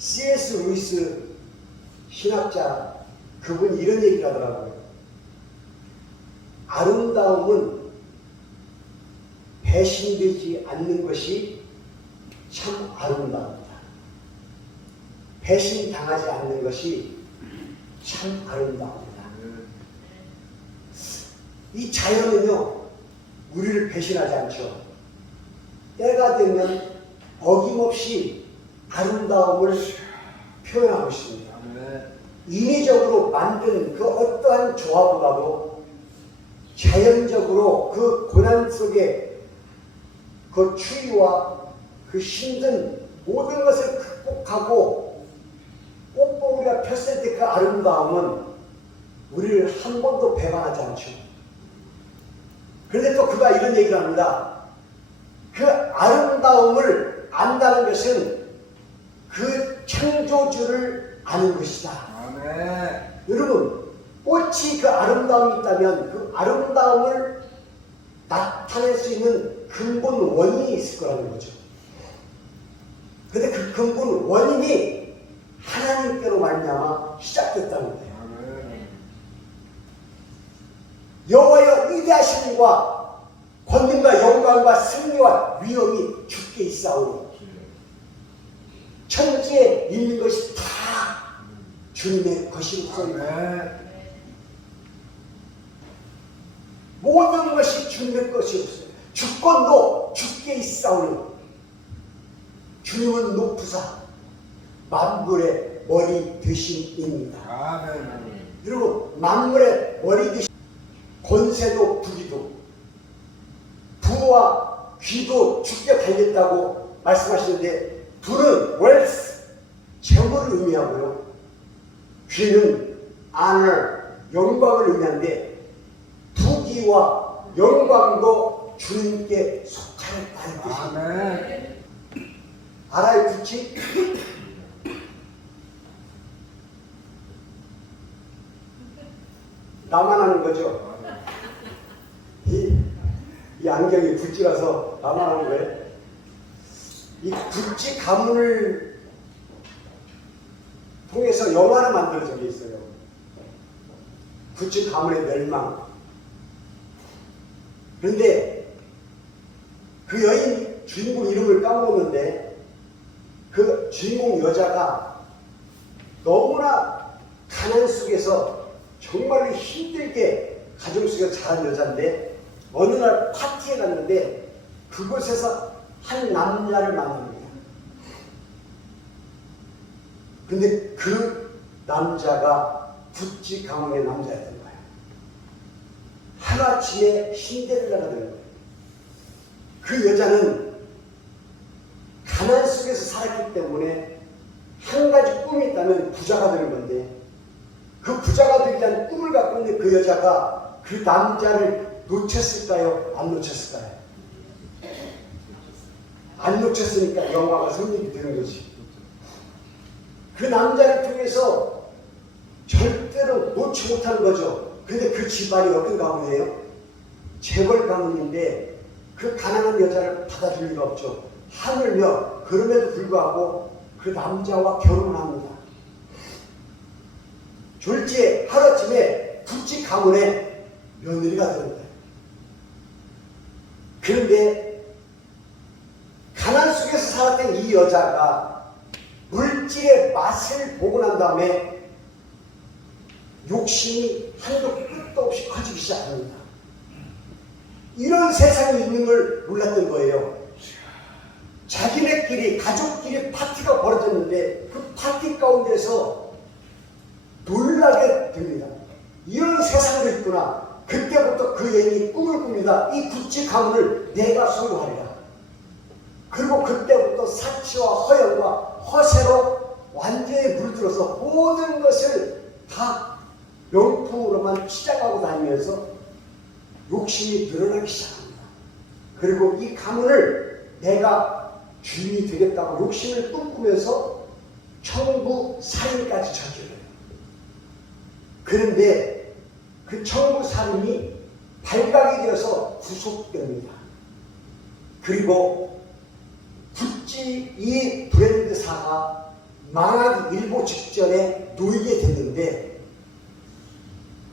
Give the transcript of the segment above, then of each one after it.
C.S. 루이스 신학자 그분이 이런 얘기를 하더라고요. 아름다움은 배신되지 않는 것이 참 아름다움이다. 배신당하지 않는 것이 참 아름다움이다. 이 자연은요, 우리를 배신하지 않죠. 때가 되면 어김없이 아름다움을 표현하고 있습니다. 인위적으로 만든 그 어떠한 조화보다도 자연적으로 그 고난 속에 그 추위와 그 힘든 모든 것을 극복하고 꽃봉오리가 폈을 때 그 아름다움은 우리를 한 번도 배반하지 않죠. 그런데 또 그가 이런 얘기를 합니다. 그 아름다움을 안다는 것은 그 창조주를 아는 것이다. 아멘. 여러분, 꽃이 그 아름다움이 있다면 그 아름다움을 나타낼 수 있는 근본 원인이 있을 거라는 거죠. 근데 그 근본 원인이 하나님께로 말미암아 시작됐다는 거예요. 여호와여 위대하심과 권능과 영광과 승리와 위엄이 주께 있사오니 천지에 있는 것이 다 주님의 것이옵소이다. 모든 것이 주님의 것이옵소이다. 주권도 주께 있사오니 주님은 높으사 만물의 머리 되심입니다. 아멘. 여러분, 만물의 머리 되심, 권세도 부귀도 부와 귀도 주께 달렸다고 말씀하시는데, 부는 웰스, 재물을 의미하고요, 귀는 honor, 영광을 의미하는데 부귀와 영광도 주님께 속하였다는 뜻입니다. 아멘. 알아요, 그치? 나만 하는 거죠? 이 안경이 굿즈라서 나만 하는 거예요? 이 굿즈 가문을 통해서 영화를 만든 적이 있어요. 굿즈 가문의 멸망. 그런데 그 여인 주인공 이름을 까먹었는데 그 주인공 여자가 너무나 가난 속에서 정말로 힘들게 가정 속에서 자란 여자인데 어느 날 파티에 갔는데 그곳에서 한 남자를 만납니다. 근데 그 남자가 굿즈 가문의 남자였던 거예요. 하루아침에 신데렐라가 된 거예요. 그 여자는 가난 속에서 살았기 때문에 한 가지 꿈이 있다면 부자가 되는 건데, 그 부자가 되기 위한 꿈을 갖고 있는 그 여자가 그 남자를 놓쳤을까요? 안 놓쳤을까요? 안 놓쳤으니까 영화가 성립이 되는 거지. 그 남자를 통해서 절대로 놓지 못하는 거죠. 그런데 그 집안이 어떤 가문이에요? 재벌 가문인데 그 가난한 여자를 받아줄 리가 없죠. 하물며 그럼에도 불구하고 그 남자와 결혼을 합니다. 졸지에 하루아침에 굿즈 가문의 며느리가 되는 거예요. 그런데 가난 속에서 살았던 이 여자가 물질의 맛을 보고 난 다음에 욕심이 한도 끝도 없이 커지기 시작합니다. 이런 세상이 있는 걸 몰랐던 거예요. 자기네끼리 가족끼리 파티가 벌어졌는데 그 파티 가운데서 놀라게 됩니다. 이런 세상도 있구나. 그때부터 그 여인이 꿈을 꿉니다. 이 굿즈 가문을 내가 소유하리라. 그리고 그때부터 사치와 허영과 허세로 완전히 물들어서 모든 것을 다 명품으로만 치장하고 다니면서 욕심이 늘어나기 시작합니다. 그리고 이 가문을 내가 주인이 되겠다고 욕심을 꿈꾸면서 청부 살인까지 저질러요. 그런데 그 청부 살인이 발각이 되어서 구속됩니다. 그리고 굿즈 이 브랜드사가 망하기 일보 직전에 놓이게 됐는데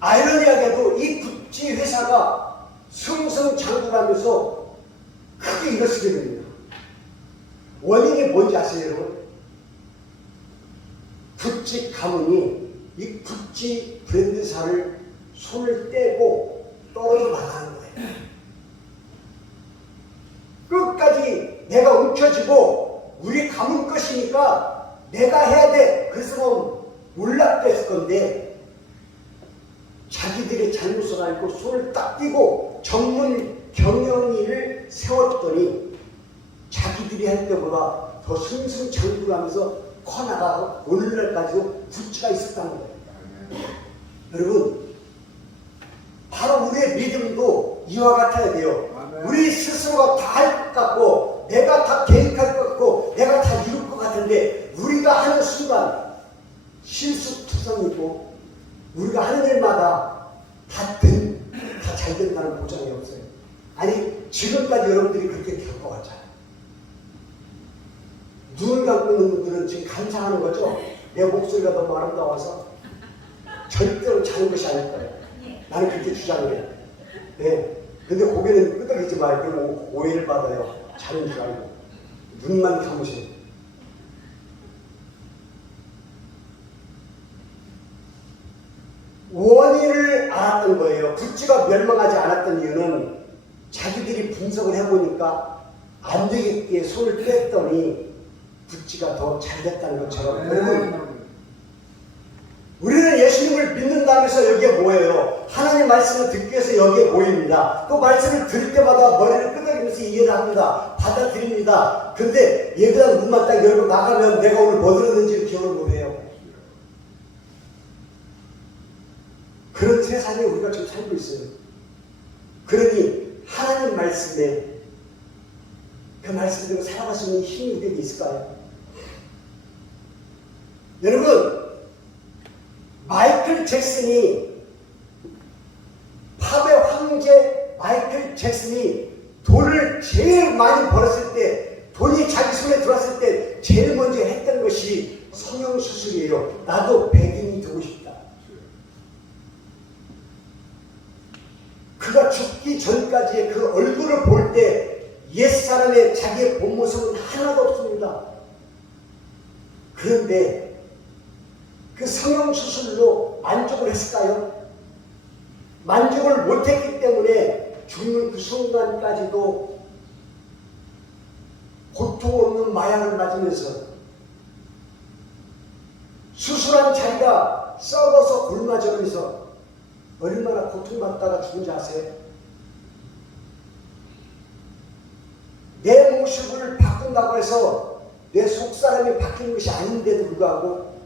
아이러니하게도 이 구찌 회사가 승승장구하면서 크게 일어서게 됩니다. 원인이 뭔지 아세요, 여러분? 구찌 가문이 이 구찌 브랜드사를 손을 떼고 떨어져 나가는 거예요. 끝까지 내가 움켜쥐고 우리 가문 것이니까 내가 해야 돼. 그래서 몰락됐을 건데 자기들의 잘못을 알고 손을 딱 떼고 전문 경영인을 세웠더니 자기들이 할 때보다 더 승승장구하면서 커나가고 오늘날까지도 구찌가 있었다는 거예요. 여러분, 바로 우리의 믿음도 이와 같아야 돼요. 우리 스스로가 다 할 것 같고 내가 다 계획할 것 같고 내가 다 이룰 것 같은데 우리가 하는 순간 실수투성이고 우리가 하는 일마다 다 잘 된다는 보장이 없어요. 아니 지금까지 여러분들이 그렇게 겪어왔잖아요. 눈을 감고 있는 분들은 지금 감상하는 거죠. 내 목소리가 너무 아름다워서 절대로 자는 것이 아닐 거예요. 나는 그렇게 주장을 해요. 네. 근데 고개는 끄덕이지 말고 오해를 받아요. 자는 줄 알고. 눈만 감으세요. 원인을 알았던 거예요. 구찌가 멸망하지 않았던 이유는 자기들이 분석을 해보니까 안 되겠기에 손을 뺐더니 구찌가 더 잘 됐다는 것처럼. 여러분, 우리는 예수님을 믿는다면서 여기에 모여요. 하나님 말씀을 듣기 위해서 여기에 모입니다. 또 말씀을 들을 때마다 머리를 끄덕이면서 이해를 합니다. 받아들입니다. 근데 예배당 문만 딱 열고 나가면 내가 오늘 뭐 들었는지를 기억을 못해요. 그런 세상에 우리가 지금 살고 있어요. 그러니 하나님 말씀에 그 말씀대로 살아갈 수 있는 힘이 우리에게 있을까요? 여러분, 마이클 잭슨이 팝의 황제 마이클 잭슨이 돈을 제일 많이 벌었을 때, 돈이 자기 손에 들어왔을 때 제일 먼저 했던 것이 성형수술이에요. 나도 백인이 되고 싶다. 그가 죽기 전까지의 그 얼굴을 볼 때 옛사람의 자기의 본 모습은 하나도 없습니다. 그런데 그 성형수술로 만족을 했을까요? 만족을 못했기 때문에 죽는 그 순간까지도 고통 없는 마약을 맞으면서 수술한 자리가 썩어서 굶어져면서 얼마나 고통받다가 죽은지 아세요? 내 모습을 바꾼다고 해서 내 속사람이 바뀌는 것이 아닌데도 불구하고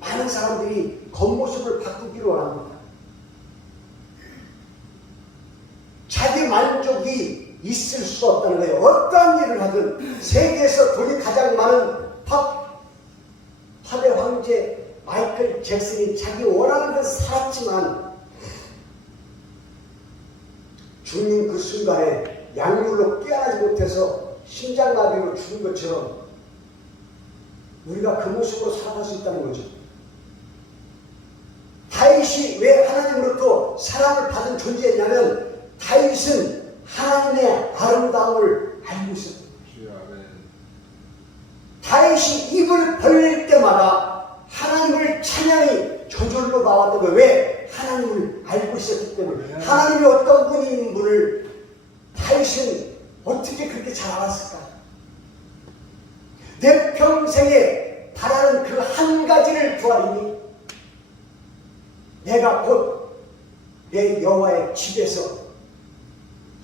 많은 사람들이 겉모습을 바꾸기로 원합니다. 자기 만족이 있을 수 없다는 거예요. 어떤 일을 하든 세계에서 돈이 가장 많은 팝의 황제 마이클 잭슨이 자기 원하는 대로 살았지만 죽는 그 순간에 약물로 깨어나지 못해서 심장마비로 죽은 것처럼 우리가 그 모습으로 살아갈 수 있다는 거죠. 다윗이 왜 하나님으로부터 사랑을 받은 존재였냐면 다윗은 하나님의 아름다움을 알고 있었다. 다윗이 입을 벌릴 때마다 하나님을 찬양이 저절로 나왔던 거예요. 왜? 하나님을 알고 있었기 때문에. 하나님이 어떤 분인 분을 다윗은 어떻게 그렇게 잘 알았을까? 내 평생에 바라는 그 한 가지를 구하리니 내가 곧 내 여호와의 집에서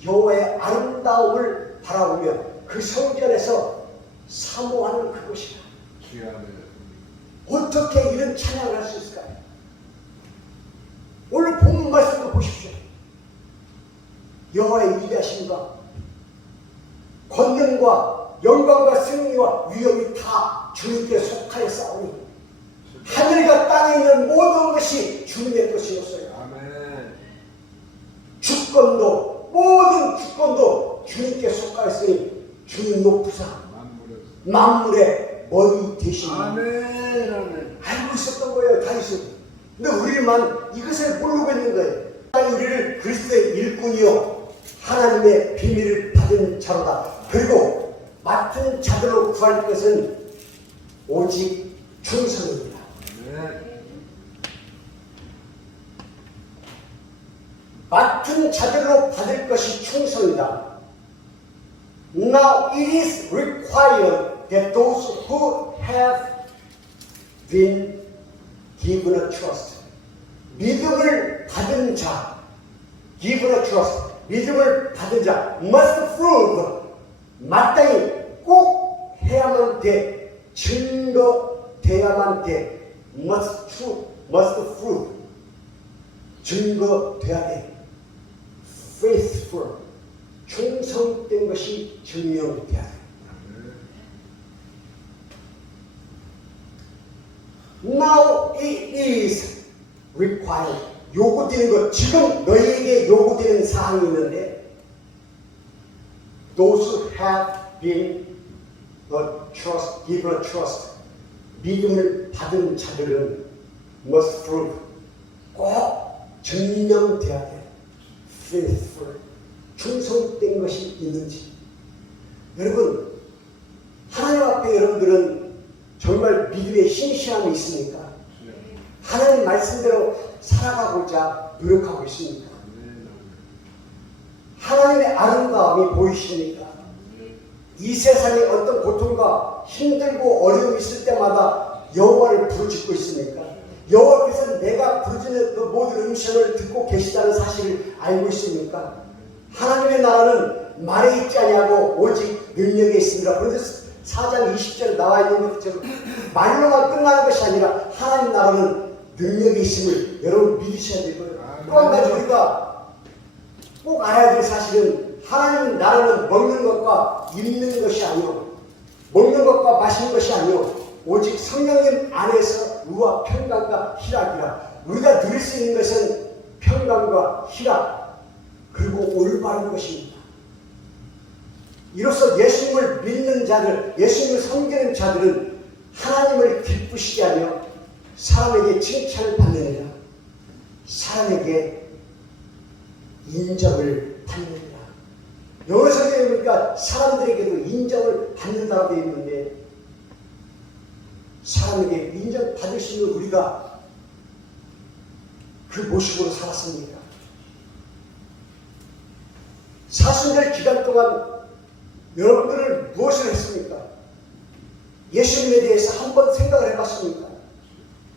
여호와의 아름다움을 바라보며 그 성전에서 사모하는 그것이다. 어떻게 이런 찬양을 할 수 있을까요? 오늘 본문 말씀을 보십시오. 여호와의 위대하심과 권능과 영광과 승리와 위엄이 다 주님께 속하여 싸우니 하늘과 땅에 있는 모든 것이 주님의 것이었어요. 주권도 모든 주권도 주님께 속하였으니 주님 높으사 만물의 머리 대신 아멘. 아멘. 알고 있었던 거예요. 다윗은. 근데 우리만 이것을 모르고 있는 거예요. 하나님 우리를 그리스도의 일꾼이요 하나님의 비밀을 받은 자로다. 그리고 맡은 자들로 구할 것은 오직 충성입니다. 아멘. 맡은 자들로 받을 것이 충성이다. Now it is required that those who have been given a trust, 믿음을 받은 자, given a trust, 믿음을 받은 자, must prove, 마땅히 꼭 해야만 돼, 증거돼야만 돼, must prove, 증거돼야 돼, faithful, 충성된 것이 증명돼야 돼. Now it is required. 요구되는 것, 지금 너희에게 요구되는 사항이 있는데, those who have been given a trust, 믿음을 받은 자들은 must prove, 꼭 증명돼야 돼. faithful, 충성된 것이 있는지. 여러분, 하나님 앞에 여러분들은 정말 믿음의 신실함이 있습니까? 하나님 말씀대로 살아가고자 노력하고 있습니까? 하나님의 아름다움이 보이십니까? 이 세상에 어떤 고통과 힘들고 어려움이 있을 때마다 여호와를 부르짖고 있습니까? 여호와께서 내가 부르짖는 그 모든 음성을 듣고 계시다는 사실을 알고 있습니까? 하나님의 나라는 말에 있지 아니하고 오직 능력에 있습니다. 그런데 4장 20절에 나와 있는 것처럼 말로만 끝나는 것이 아니라 하나님 나라는 능력이 있음을 여러분 믿으셔야 되고요. 또 한 가지 우리가 꼭 알아야 될 사실은 하나님 나라는 먹는 것과 입는 것이 아니요, 먹는 것과 마시는 것이 아니요, 오직 성령님 안에서 의와 평강과 희락이라. 우리가 누릴 수 있는 것은 평강과 희락 그리고 올바른 것입니다. 이로써 예수님을 믿는 자들, 예수님을 섬기는 자들은 하나님을 기쁘시게 하며 사람에게 칭찬을 받느니라. 사람에게 인정을 받느니라. 영어 성경에 보니까 사람들에게도 인정을 받는다고 되어 있는데, 사람에게 인정받을 수 있는 우리가 그 모습으로 살았습니까? 사순절 기간 동안 여러분들은 무엇을 했습니까? 예수님에 대해서 한번 생각을 해봤습니까?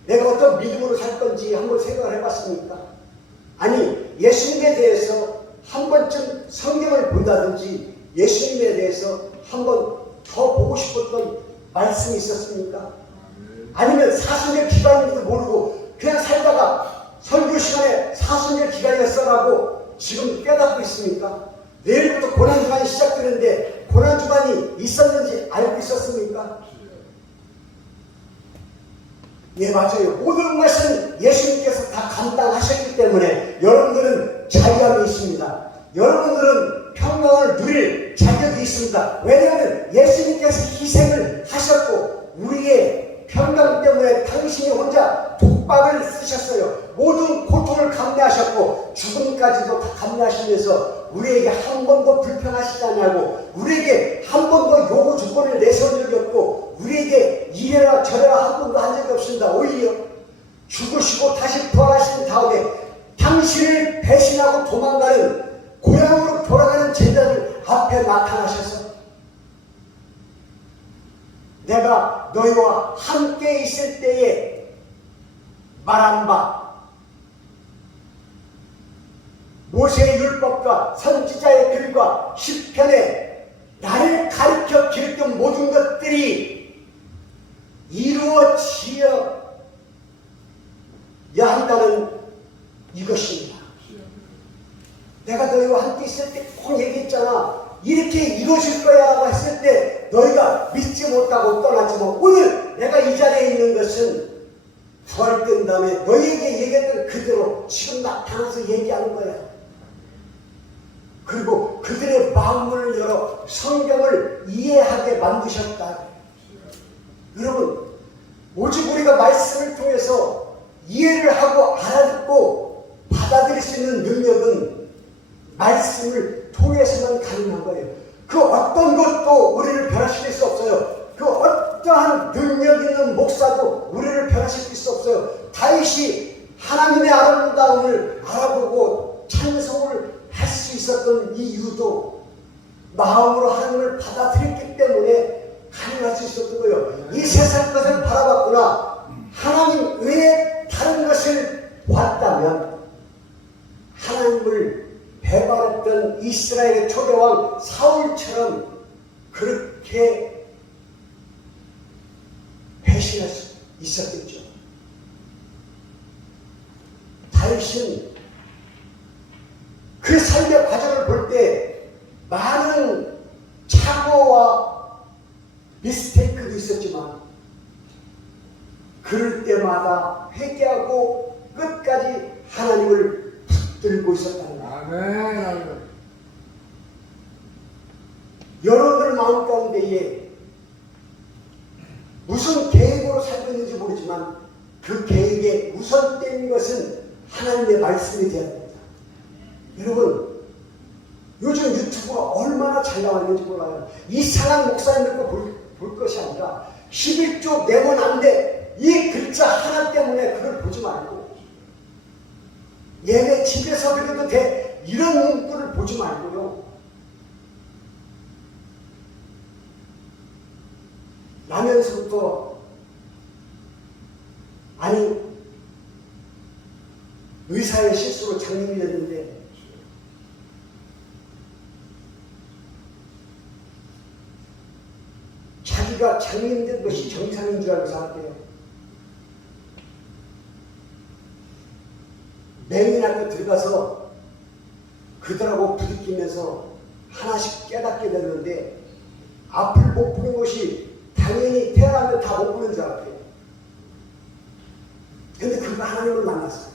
내가 어떤 믿음으로 살 건지 한번 생각을 해봤습니까? 아니, 예수님에 대해서 한 번쯤 성경을 본다든지 예수님에 대해서 한번 더 보고 싶었던 말씀이 있었습니까? 아니면 사순절 기간인지도 모르고 그냥 살다가 설교 시간에 사순절 기간이었어라고 지금 깨닫고 있습니까? 내일부터 고난주간이 시작되는데 고난주간이 있었는지 알고 있었습니까? 예, 맞아요. 모든 것은 예수님께서 다 감당하셨기 때문에 여러분들은 자유함이 있습니다. 여러분들은 평강을 누릴 자격이 있습니다. 왜냐하면 예수님께서 희생을 하셨고 우리의 평강 때문에 당신이 혼자 독박을 쓰셨어요. 모든 고통을 감내하셨고 죽음까지도 다 감내하시면서 우리에게 한 번도 불평하시지 않냐고, 우리에게 한 번도 요구 조건을 내세운 적이 없고 우리에게 이래라 저래라 한 번도 한 적이 없습니다. 오히려 죽으시고 다시 부활하신 다음에 당신을 배신하고 도망가는 고향으로 돌아가는 제자들 앞에 나타나셔서 내가 너희와 함께 있을 때에 말한 바 모세의 율법과 선지자의 글과 시편에 나를 가르쳐 기르던 모든 것들이 이루어지어야 한다는 이것입니다. 내가 너희와 함께 있을 때 꼭 얘기했잖아. 이렇게 이루어질 거야 라고 했을 때 너희가 믿지 못하고 떠났지만 오늘 내가 이 자리에 있는 것은 부활된 다음에 너희에게 얘기했던 그대로 지금 나타나서 얘기하는 거야. 그리고 그들의 마음을 열어 성경을 이해하게 만드셨다. 여러분, 오직 우리가 말씀을 통해서 이해를 하고 알아듣고 받아들일 수 있는 능력은 말씀을 통해서만 가능한 거예요. 그 어떤 것도 우리를 변화시킬 수 없어요. 그 어떠한 능력 있는 목사도 우리를 변화시킬 수 없어요. 다윗이 하나님의 아름다움을 알아보고 찬송을 할 수 있었던 이유도 마음으로 하나님을 받아들였기 때문에 가능할 수 있었던 거예요. 이 세상 것을 바라봤구나. 하나님 외에 다른 것을 봤다면 하나님을 배반했던 이스라엘의 초대왕 사울처럼 그렇게 배신할 수 있었겠죠. 다윗은 그 삶의 과정을 볼 때 많은 착오와 미스테이크도 있었지만 그럴 때마다 회개하고 끝까지 하나님을 붙들고 있었다는 거예요. 아멘. 여러분들 마음 가운데에 무슨 계획으로 살고 있는지 모르지만 그 계획의 우선된 것은 하나님의 말씀이 되어야 됩니다. 여러분, 요즘 유튜브가 얼마나 잘 나와 있는지 몰라요. 이상한 목사님들 거 볼 것이 아니라 11조 내면 안 돼. 이 글자 하나 때문에 그걸 보지 말고 얘네 집에서 그래도 돼. 이런 문구를 보지 말고요. 나면서부터 아니 의사의 실수로 장님이 됐는데 자기가 장님된 것이 정상인 줄 알고 살았대요. 맹인학교 들어가서 그들하고 부딪히면서 하나씩 깨닫게 됐는데 앞을 못 보는 것이 당연히 태어나면 다 못 보는 줄 알았대요. 근데 그가 하나님을 만났어요.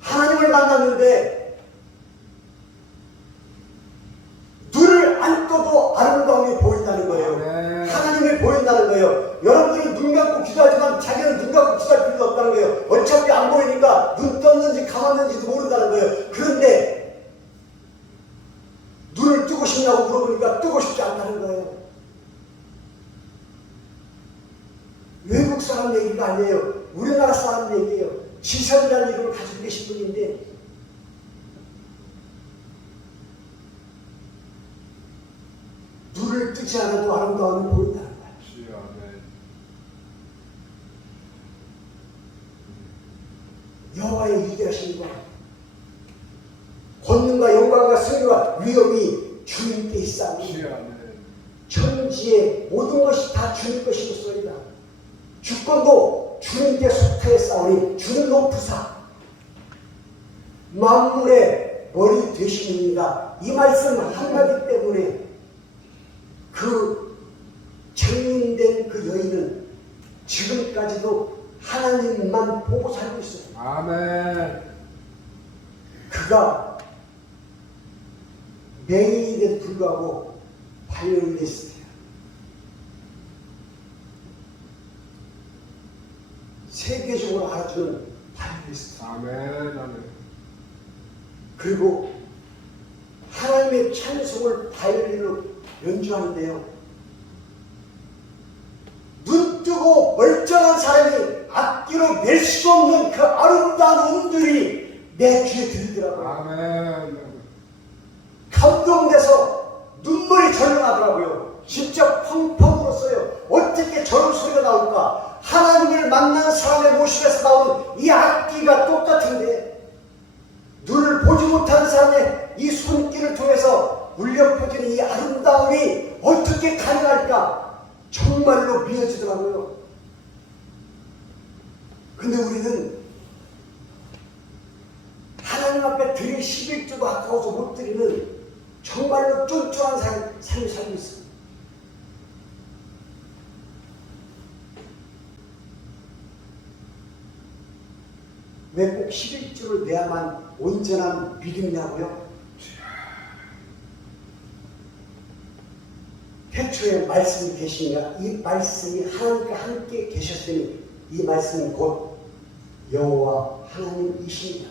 하나님을 만났는데 눈을 안 떠도 아름다움이 보인다는 거예요. 네. 하나님이 보인다는 거예요. 여러분들은 눈 감고 기도하지만 자기는 눈 감고 기도할 필요도 없다는 거예요. 어차피 안 보이니까 눈 떴는지 감았는지도 모른다는 거예요. 그런데 눈을 뜨고 싶냐고 물어보니까 뜨고 싶지 않다는 거예요. 외국 사람 얘기가 아니에요. 우리나라 사람 얘기예요. 지선이라는 이름을 가지고 계신 분인데 눈을 뜨지 않아도 아름다움이 보인다는 거예요. 여호와의 위대하심과 권능과 영광과 승리와 위엄이 주님께 있사오니 천지의 모든 것이 다 주님 것이로소이다. 주권도 주님께 속하였사오니 주는 높으사 만물의 머리 되시니이다. 이 말씀 한마디 때문에 그 장님된 그 여인은 지금까지도 하나님만 보고 살고 있어요. 아멘. 그가 맹인에도 불구하고 바이올리니스트야. 세계적으로 알아주는 바이올리니스트. 아멘. 아멘. 그리고 하나님의 찬송을 바이올린으로 연주하는데요. 눈 뜨고 멀쩡한 사람이 악기로 낼 수 없는 그 아름다운 음들이 내 귀에 들리더라고요. 아멘. 감동돼서 눈물이 절로 나더라고요. 진짜 펑펑 울었어요. 어떻게 저런 소리가 나올까? 하나님을 만난 사람의 모습에서 나오는 이 악기가 똑같은데 눈을 보지 못하는 사람의 이 손길을 통해서 울려 퍼지는 이 아름다움이 어떻게 가능할까? 정말로 미어지더라고요. 근데 우리는 하나님 앞에 드릴 11조도 아까워서 못 드리는 정말로 쫀쫀한 삶을 살고 있습니다. 왜 꼭 11조를 내야만 온전한 믿음이냐고요? 대충 태초에 말씀이 계시니까 이 말씀이 하나님과 함께 계셨으니 이 말씀은 곧 여호와 하나님이십니다.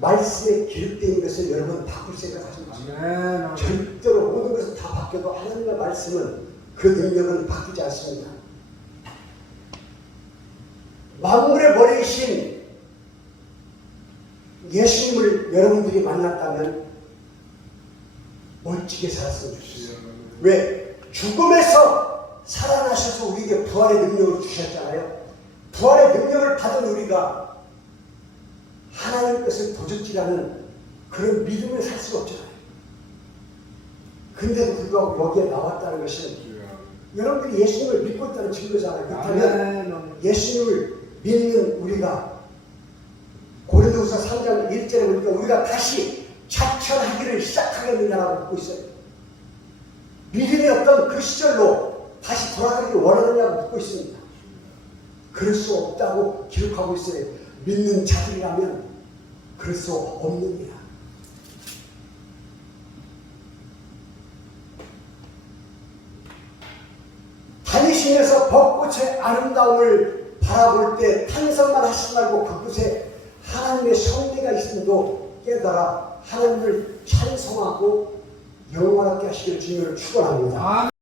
말씀에 기록된 것을 여러분 바꿀 생각하지 마세요. 아멘. 절대로 모든 것은 다 바뀌어도 하나님의 말씀은 그 능력은 바뀌지 않습니다. 만물의 머리이신 예수님을 여러분들이 만났다면 멋지게 살았으면 좋겠어요. 왜? 죽음에서 살아나셔서 우리에게 부활의 능력을 주셨잖아요. 부활의 능력을 받은 우리가 하나님 것을 도적질하는 그런 믿음을 살 수가 없잖아요. 근데도 불구하고 여기에 나왔다는 것은 여러분들이 예수님을 믿고 있다는 증거잖아요. 그렇다면 예수님을 믿는 우리가 고린도후서 3장 1절에 보니까 우리가 다시 자천하기를 시작하겠느냐라고 묻고 있어요. 믿음이 없던 그 시절로 다시 돌아가기를 원하느냐고 묻고 있습니다. 그럴 수 없다고 기록하고 있어요. 믿는 자들이라면 그럴 수 없느니라. 다니시면서 벚꽃의 아름다움을 바라볼 때 탄성만 하시지 말고 그곳에 하나님의 성례가 있음도 깨달아 하나님을 찬송하고 영원하게 하시기를 주님을 축원합니다.